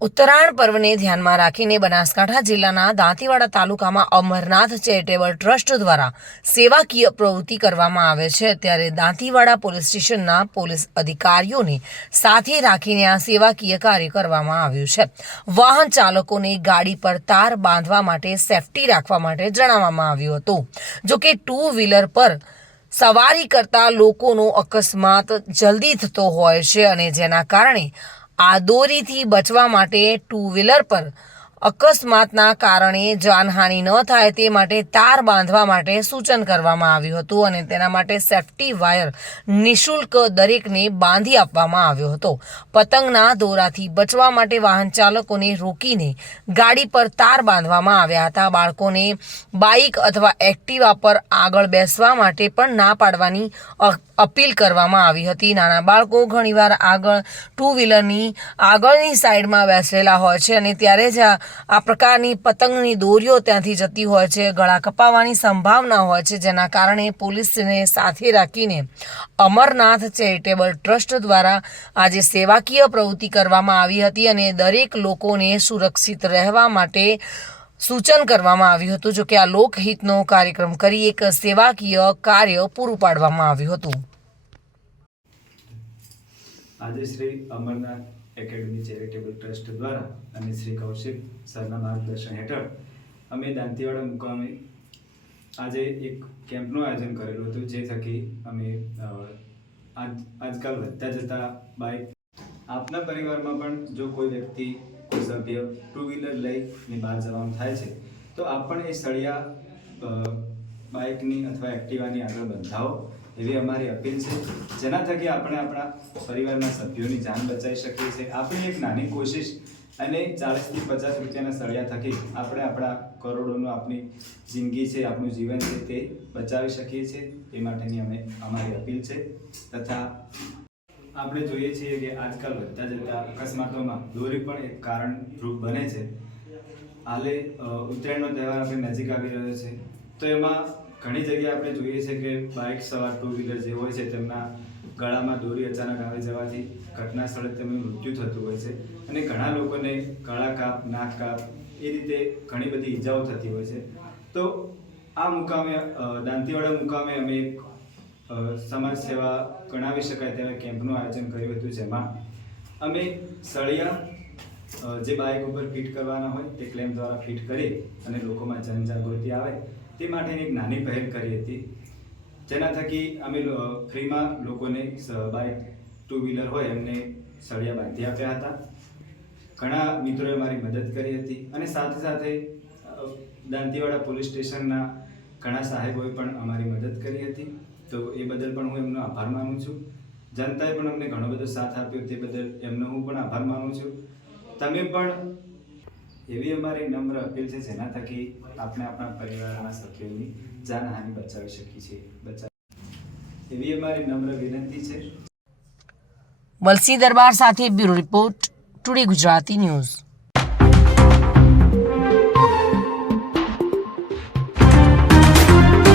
ઉત્તરાયણ પર્વને ધ્યાનમાં રાખીને બનાસકાંઠા જિલ્લાના દાંતીવાડા તાલુકામાં અમરનાથ ચેરિટેબલ ટ્રસ્ટ દ્વારા સેવાકીય પ્રવૃત્તિ કરવામાં આવે છે. ત્યારે દાંતીવાડા પોલીસ સ્ટેશનના પોલીસ અધિકારીઓને સાથે રાખીને આ સેવાકીય કાર્ય કરવામાં આવ્યું છે. વાહન ચાલકોને ગાડી પર તાર બાંધવા માટે સેફટી રાખવા માટે જણાવવામાં આવ્યું હતું. જોકે ટુ વ્હીલર પર સવારી કરતા લોકોનો અકસ્માત જલ્દી થતો હોય છે અને જેના કારણે આ દોરીથી બચવા માટે ટુ વ્હીલર પર અકસ્માતના કારણે જાનહાનિ ન થાય તે માટે તાર બાંધવા માટે સૂચન કરવામાં આવ્યું હતું અને તેના માટે સેફટી વાયર નિઃશુલ્ક દરેકને બાંધી આપવામાં આવ્યો હતો. પતંગના દોરાથી બચવા માટે વાહન ચાલકોને રોકીને ગાડી પર તાર બાંધવામાં આવ્યા હતા. બાળકોને બાઇક અથવા એક્ટિવા પર આગળ બેસવા માટે પણ ના પાડવાની અપીલ કરવામાં આવી હતી. નાના બાળકો ઘણીવાર આગળ ટુ વ્હીલરની આગળની સાઈડમાં બેસેલા હોય છે અને ત્યારે જ આ આ પ્રકારની પતંગની દોરીઓ ત્યાંથી જતી હોય છે. ગળા કપાવાની સંભાવના હોય છે, જેના કારણે પોલીસને સાથે રાખીને અમરનાથ ચેરિટેબલ ટ્રસ્ટ દ્વારા આજે સેવાકીય પ્રવૃત્તિ કરવામાં આવી હતી અને દરેક લોકોને સુરક્ષિત રહેવા માટે સૂચન કરવામાં આવ્યું હતું. જો કે આ લોકહિતનો કાર્યક્રમ કરી એક સેવાકીય કાર્ય પૂરું પાડવામાં આવ્યું હતું. આજે Shri Amarnath academy charitable trust દ્વારા અને શ્રી કૌશિક સરના માર્ગદર્શન હેઠળ અમે દાંતીવાડા મુકામે આજે એક કેમ્પનું આયોજન કરેલું હતું, જે થકી અમે આજ, આજકાલ વધતા જતા બાઇક આપના પરિવારમાં પણ જો કોઈ વ્યક્તિ, કોઈ સભ્ય ટુ વ્હીલર લઈને બહાર જવાનું થાય છે, તો આપ પણ એ સળિયા બાઇકની અથવા એક્ટિવાની આગળ બંધાવો. એવી અમારી અપીલ છે. જેના થકી આપણે આપણા પરિવારના સભ્યોની જાન બચાવી શકીએ છીએ. આપણી એક નાની કોશિશ અને ચાલીસથી પચાસ રૂપિયાના સળિયા થકી આપણે આપણા કરોડોનું આપણી જિંદગી છે, આપણું જીવન છે તે બચાવી શકીએ છીએ. એ માટેની અમે અમારી અપીલ છે. તથા આપણે જોઈએ છીએ કે આજકાલ વધતા જતા અકસ્માતોમાં દોરી પણ એક કારણરૂપ બને છે. હાલે ઉત્તરાયણનો તહેવાર આપણે નજીક આવી રહ્યો છે. તો એમાં ઘણી જગ્યાએ આપણે જોઈએ છે કે બાઇક સવાર ટુ વ્હીલર જે હોય છે, તેમના ગળામાં દોરી અચાનક આવી જવાથી ઘટના સ્થળે તેમનું મૃત્યુ થતું હોય છે. અને ઘણા લોકોને ગળા કાપ, નાક કાપ એ રીતે ઘણી બધી ઈજાઓ થતી હોય છે. તો આ મુકામે દાંતીવાડા મુકામે અમે એક સમાજ સેવા ગણાવી શકાય તેવા કેમ્પનું આયોજન કર્યું હતું, જેમાં અમે સળિયા જે બાઇક ઉપર ફિટ કરવાના હોય તે ક્લેમ દ્વારા ફિટ કરી અને લોકોમાં જનજાગૃતિ આવે તે માટેની એક નાની પહેલ કરી હતી. જેના થકી અમે ફ્રીમાં લોકોને બાઇક ટુ વ્હીલર હોય એમને સળિયા બાંધી આપ્યા હતા. ઘણા મિત્રોએ મારી મદદ કરી હતી અને સાથે સાથે દાંતીવાડા પોલીસ સ્ટેશનના ઘણા સાહેબોએ પણ અમારી મદદ કરી હતી. તો એ બદલ પણ હું એમનો આભાર માનું છું. જનતાએ પણ અમને ઘણો બધો સાથ આપ્યો તે બદલ એમનો હું પણ આભાર માનું છું. તમે પણ એવી અમારી નમ્ર અપીલ છે જેના થકી આપણે આપણા પરિવારના સભ્યોની જાનહાનિ બચાવી શકીએ છીએ. બચાવી એવી અમારી નમ્ર વિનંતી છે. વલસી દરબાર સાથે bureau report, today Gujarati news.